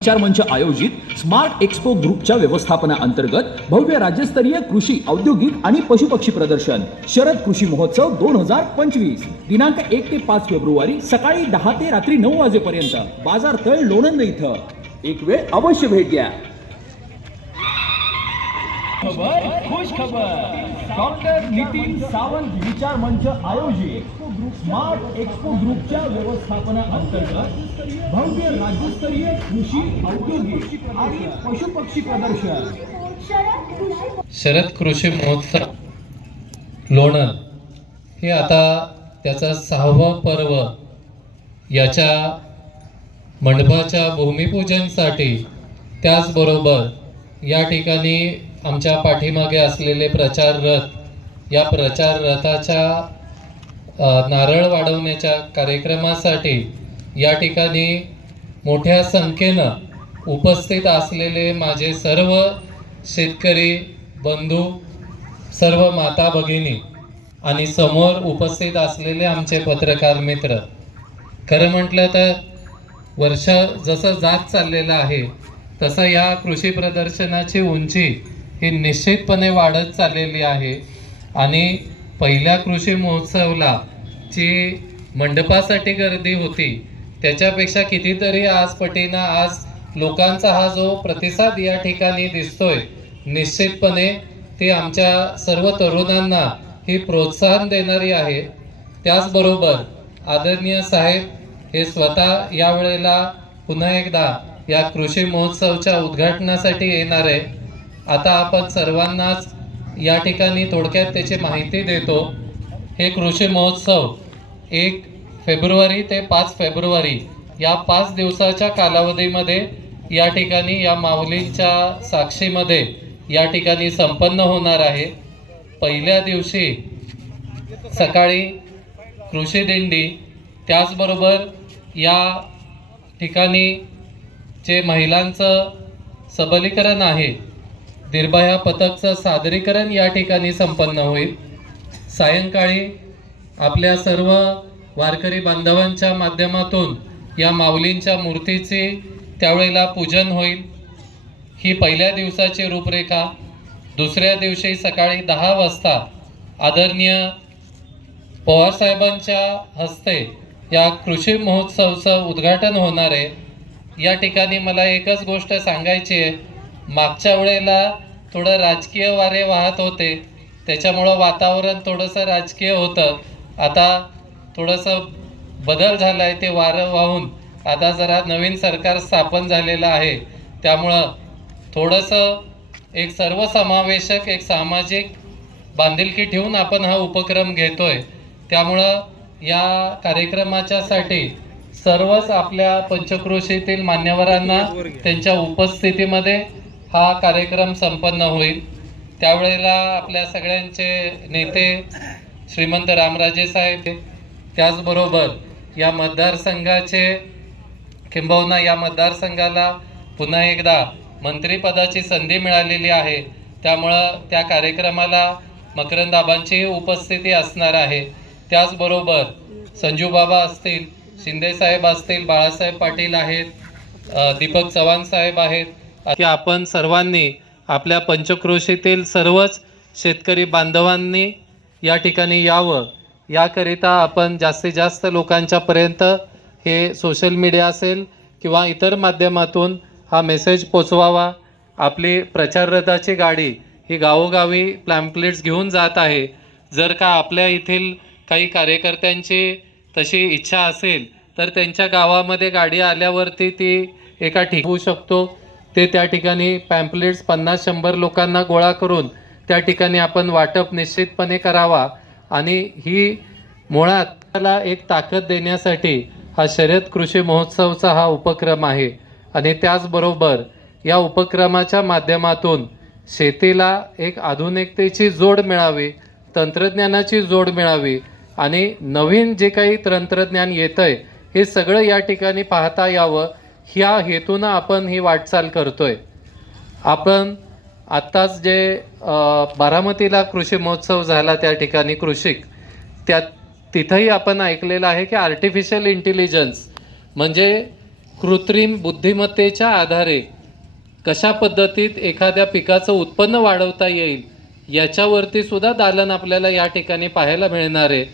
विचार मंच आयोजित स्मार्ट एक्सपो ग्रुपच्या व्यवस्थापना अंतर्गत भव्य राज्यस्तरीय कृषी औद्योगिक आणि पशुपक्षी प्रदर्शन शरद कृषी महोत्सव दोन हजार पंचवीस. दिनांक एक ते पाच फेब्रुवारी सकाळी दहा ते रात्री नऊ वाजेपर्यंत. बाजार तळ लोणंद इथं. एक वेळ अवश्य भेट द्या. खबर खुश खबर डॉक्टर नितीन सावंत विचार मंच आयोजित स्मार्ट एक्सपो ग्रुपच्या व्यवस्थापना अंतर्गत भव्य राज्यस्तरीय कृषी औद्योगिक आणि पशुपक्षी प्रदर्शन. शरद कृषी महोत्सव लोणंद हे आता त्याचा सहावं पर्व याच्या मंडपाच्या भूमिपूजनसाठी त्याचबरोबर या ठिकाणी आमच्या पाठीमागे असलेले प्रचार रथ या प्रचार रथाच्या नारळ वाढवण्याच्या कार्यक्रमासाठी या ठिकाणी मोठ्या संख्येनं उपस्थित असलेले माझे सर्व शेतकरी बंधू सर्व माता भगिनी आणि समोर उपस्थित असलेले आमचे पत्रकार मित्र. खरं म्हटलं तर वर्ष जसं जात चाललेलं आहे तसं या कृषी प्रदर्शनाची उंची ही निश्चितपणे वाढत चाललेली आहे. आणि पहिल्या कृषी महोत्सवला जी मंडपासाठी गर्दी होती त्याच्यापेक्षा कितीतरी आज पटीनं आज लोकांचा हा जो प्रतिसाद या ठिकाणी दिसतोय निश्चितपणे ती आमच्या सर्व तरुणांना ही प्रोत्साहन देणारी आहे. त्याचबरोबर आदरणीय साहेब हे स्वतः यावेळेला पुन्हा एकदा या कृषी महोत्सवच्या उद्घाटनासाठी येणार आहे. आता आपण सर्वांनाच या ठिकाणी थोडक्यात त्याची माहिती देतो. हे कृषी महोत्सव एक फेब्रुवारी ते पाच फेब्रुवारी या पाच दिवसाच्या कालावधीमध्ये या ठिकाणी या माऊलींच्या साक्षीमध्ये या ठिकाणी संपन्न होणार आहे. पहिल्या दिवशी सकाळी कृषी दिंडी त्याचबरोबर या ठिकाणी जे महिलांचं सबलीकरण आहे निर्भया पथकचं सादरीकरण या ठिकाणी संपन्न होईल. सायंकाळी आपल्या सर्व वारकरी बांधवांच्या माध्यमातून या माऊलींच्या मूर्तीचे त्यावेळेला पूजन होईल. ही पहिल्या दिवसाची रूपरेखा. दुसऱ्या दिवशी सकाळी दहा वाजता आदरणीय पवारसाहेबांच्या हस्ते या कृषी महोत्सवचं उद्घाटन होणार आहे. या ठिकाणी मला एकच गोष्ट सांगायची आहे. मागच्या वेळेला थोडं राजकीय वारे वाहत होते. त्याच्यामुळं वातावरण थोडंसं राजकीय होतं. आता थोडंसं बदल झाला आहे ते वारं वाहून. आता जरा नवीन सरकार स्थापन झालेलं आहे. त्यामुळं थोडंसं एक सर्वसमावेशक एक सामाजिक बांधिलकी ठेवून आपण हा उपक्रम घेतो आहे त्यामुळं या कार्यक्रमाच्यासाठी सर्वच आपल्या पंचक्रोशीतील मान्यवरांना त्यांच्या उपस्थितीमध्ये हा कार्यक्रम संपन्न होईल. त्यावेळेला आपल्या सगळ्यांचे नेते श्रीमंत रामराजे साहेब त्याचबरोबर या मतदारसंघाचे किंबहुना या मतदारसंघाला पुन्हा एकदा मंत्रिपदाची संधी मिळालेली आहे. त्यामुळं त्या कार्यक्रमाला मकरंदाबांचीही उपस्थिती असणार आहे. त्याचबरोबर संजूबाबा असतील शिंदेसाहेब असतील बाळासाहेब पाटील आहेत दीपक चव्हाण साहेब आहेत की आपण सर्वांनी आपल्या पंचक्रोशीतील सर्वच शेतकरी बांधवांनी या ठिकाणी यावं. याकरिता आपण जास्तीत जास्त लोकांच्यापर्यंत हे सोशल मीडिया असेल किंवा इतर माध्यमातून हा मेसेज पोचवावा. आपली प्रचार रथाची गाडी ही गावोगावी प्लॅम्पलेट्स घेऊन जात आहे. जर का आपल्या येथील काही कार्यकर्त्यांची तशी इच्छा असेल तर त्यांच्या गावामध्ये गाडी आल्यावरती ती एका ठिक होऊ शकतो. ते त्या ठिकाणी पॅम्पलेट्स पन्नास शंभर लोकांना गोळा करून त्या ठिकाणी आपण वाटप निश्चितपणे करावा. आणि ही मुळात त्याला एक ताकद देण्यासाठी हा शर्यत कृषी महोत्सवचा हा उपक्रम आहे. आणि त्याचबरोबर या उपक्रमाच्या माध्यमातून शेतीला एक आधुनिकतेची जोड मिळावी तंत्रज्ञानाची जोड मिळावी आणि नवीन जे काही तंत्रज्ञान येतं आहे हे सगळं या ठिकाणी पाहता यावं. ह्या हेतूनं आपण ही वाटचाल करतोय. आपण आत्ताच जे बारामतीला कृषी महोत्सव झाला त्या ठिकाणी कृषिक त्या तिथंही आपण ऐकलेलं आहे की आर्टिफिशियल इंटेलिजन्स म्हणजे कृत्रिम बुद्धिमत्तेच्या आधारे कशा पद्धतीत एखाद्या पिकाचं उत्पन्न वाढवता येईल याच्यावरती सुद्धा दालन आपल्याला या ठिकाणी पाहायला मिळणार आहे.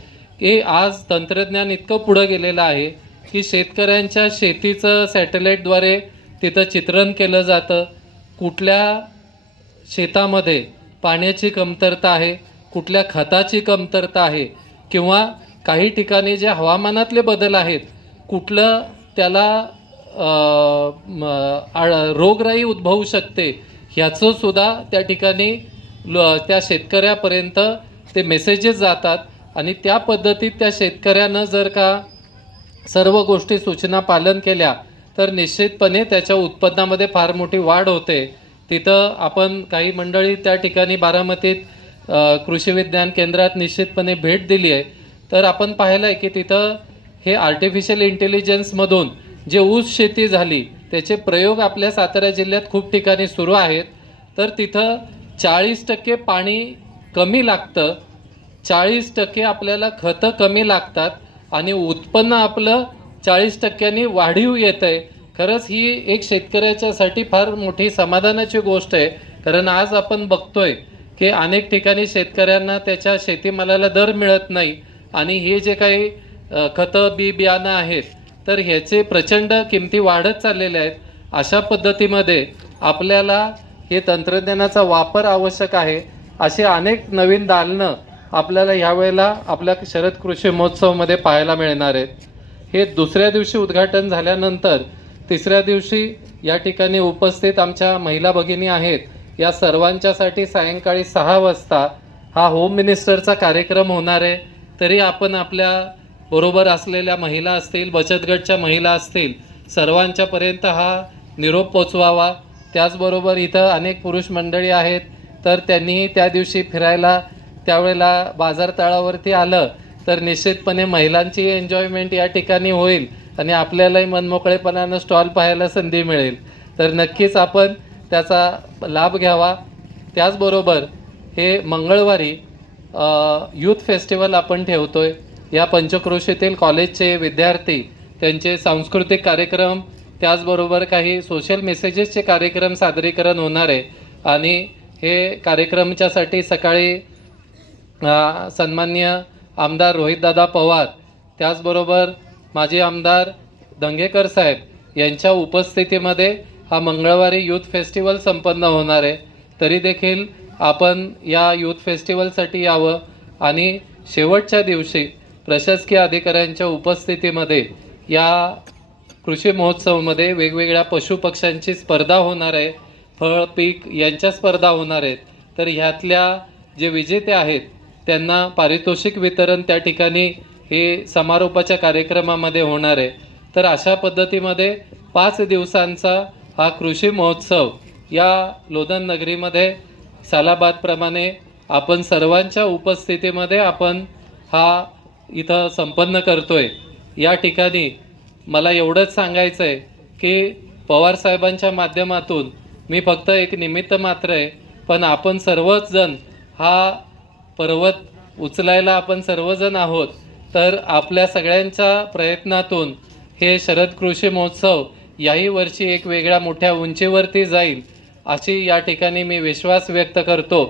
की आज तंत्रज्ञान इतकं पुढं गेलेलं आहे की शेतकऱ्यांच्या शेतीचं सॅटेलाईटद्वारे तिथं चित्रण केलं जातं. कुठल्या शेतामध्ये पाण्याची कमतरता आहे कुठल्या खताची कमतरता आहे किंवा काही ठिकाणी जे हवामानातले बदल आहेत कुठलं त्याला आ- रोगराई उद्भवू शकते ह्याचं सुद्धा त्या ठिकाणी ल त्या शेतकऱ्यापर्यंत ते मेसेजेस जातात. आणि त्या पद्धतीत त्या शेतकऱ्यानं जर का सर्व गोष्टी सूचना पालन केल्या तर निश्चितपणे त्याच्या उत्पन्नामध्ये फार मोठी वाढ होते. तिथं आपण काही मंडळी त्या ठिकाणी बारामतीत कृषी विज्ञान केंद्रात निश्चितपणे भेट दिली आहे. तर आपण पाहिलं आहे की तिथं हे आर्टिफिशियल इंटेलिजन्समधून जे ऊस शेती झाली त्याचे प्रयोग आपल्या सातारा जिल्ह्यात खूप ठिकाणी सुरू आहेत. तर तिथं चाळीस टक्के पाणी कमी लागतं. चाळीस टक्के आपल्याला खतं कमी लागतात. आणि उत्पन्न आपलं चाळीस टक्क्यांनी वाढीव येतं आहे खरंच ही एक शेतकऱ्याच्यासाठी फार मोठी समाधानाची गोष्ट आहे. कारण आज आपण बघतोय की अनेक ठिकाणी शेतकऱ्यांना त्याच्या शेतीमालाला दर मिळत नाही. आणि हे जे काही खतं बी बियाणं आहेत तर ह्याचे प्रचंड किमती वाढत चाललेल्या आहेत. अशा पद्धतीमध्ये आपल्याला हे तंत्रज्ञानाचा वापर आवश्यक आहे. अशी अनेक नवीन दालनं आपल्याला ह्यावेळेला आपल्या शरद कृषी महोत्सवामध्ये पाहायला मिळणार आहेत. हे दुसऱ्या दिवशी उद्घाटन झाल्यानंतर तिसऱ्या दिवशी या ठिकाणी उपस्थित आमच्या महिला भगिनी आहेत. या सर्वांच्यासाठी सायंकाळी सहा वाजता हा होम मिनिस्टरचा कार्यक्रम होणार आहे. तरी आपण आपल्या बरोबर असलेल्या महिला असतील बचत गटच्या महिला असतील सर्वांच्यापर्यंत हा निरोप पोचवावा. त्याचबरोबर इथं अनेक पुरुष मंडळी आहेत. तर त्यांनीही त्या दिवशी फिरायला त्यावेळेला बाजार तळावरती आलं तर निश्चितपणे महिलांची एन्जॉयमेंट या ठिकाणी होईल आणि आपल्यालाही मनमोकळेपणानं स्टॉल पाहायला संधी मिळेल. तर नक्कीच आपण त्याचा लाभ घ्यावा. त्याचबरोबर हे मंगळवारी यूथ फेस्टिवल आपण ठेवतो आहे या पंचक्रोशीतील कॉलेजचे विद्यार्थी त्यांचे सांस्कृतिक कार्यक्रम त्याचबरोबर काही सोशल मेसेजेसचे कार्यक्रम सादरीकरण होणार आहे. आणि हे कार्यक्रमच्यासाठी सकाळी सन्मान्य आमदार रोहितदादा पवार त्याचबरोबर माजी आमदार दंगेकर साहेब यांच्या उपस्थितीमध्ये हा मंगळवारी यूथ फेस्टिवल संपन्न होणार आहे. तरी देखील आपण या यूथ फेस्टिवलसाठी यावं आणि शेवटच्या दिवशी प्रशासकीय अधिकाऱ्यांच्या उपस्थितीमध्ये या कृषी महोत्सवमध्ये वेगवेगळ्या पशुपक्ष्यांची स्पर्धा होणार आहे. फळ पीक यांच्या स्पर्धा होणार आहेत. तर ह्यातल्या जे विजेते आहेत त्यांना पारितोषिक वितरण त्या ठिकाणी हे समारोपाच्या कार्यक्रमामध्ये होणार आहे. तर अशा पद्धतीमध्ये पाच दिवसांचा हा कृषी महोत्सव या लोधन नगरीमध्ये सालाबादप्रमाणे आपण सर्वांच्या उपस्थितीमध्ये आपण हा इथं संपन्न करतो आहे या ठिकाणी मला एवढंच सांगायचं आहे की पवारसाहेबांच्या माध्यमातून मी फक्त एक निमित्त मात्र आहे पण आपण सर्वच जण हा पर्वत उचलायला आपण सर्वजण आहोत तर आपल्या सगळ्यांच्या प्रयत्नातून हे शरद कृषी महोत्सव याही वर्षी एक वेगळ्या मोठ्या उंचीवरती जाईल अशी या ठिकाणी मी विश्वास व्यक्त करतो.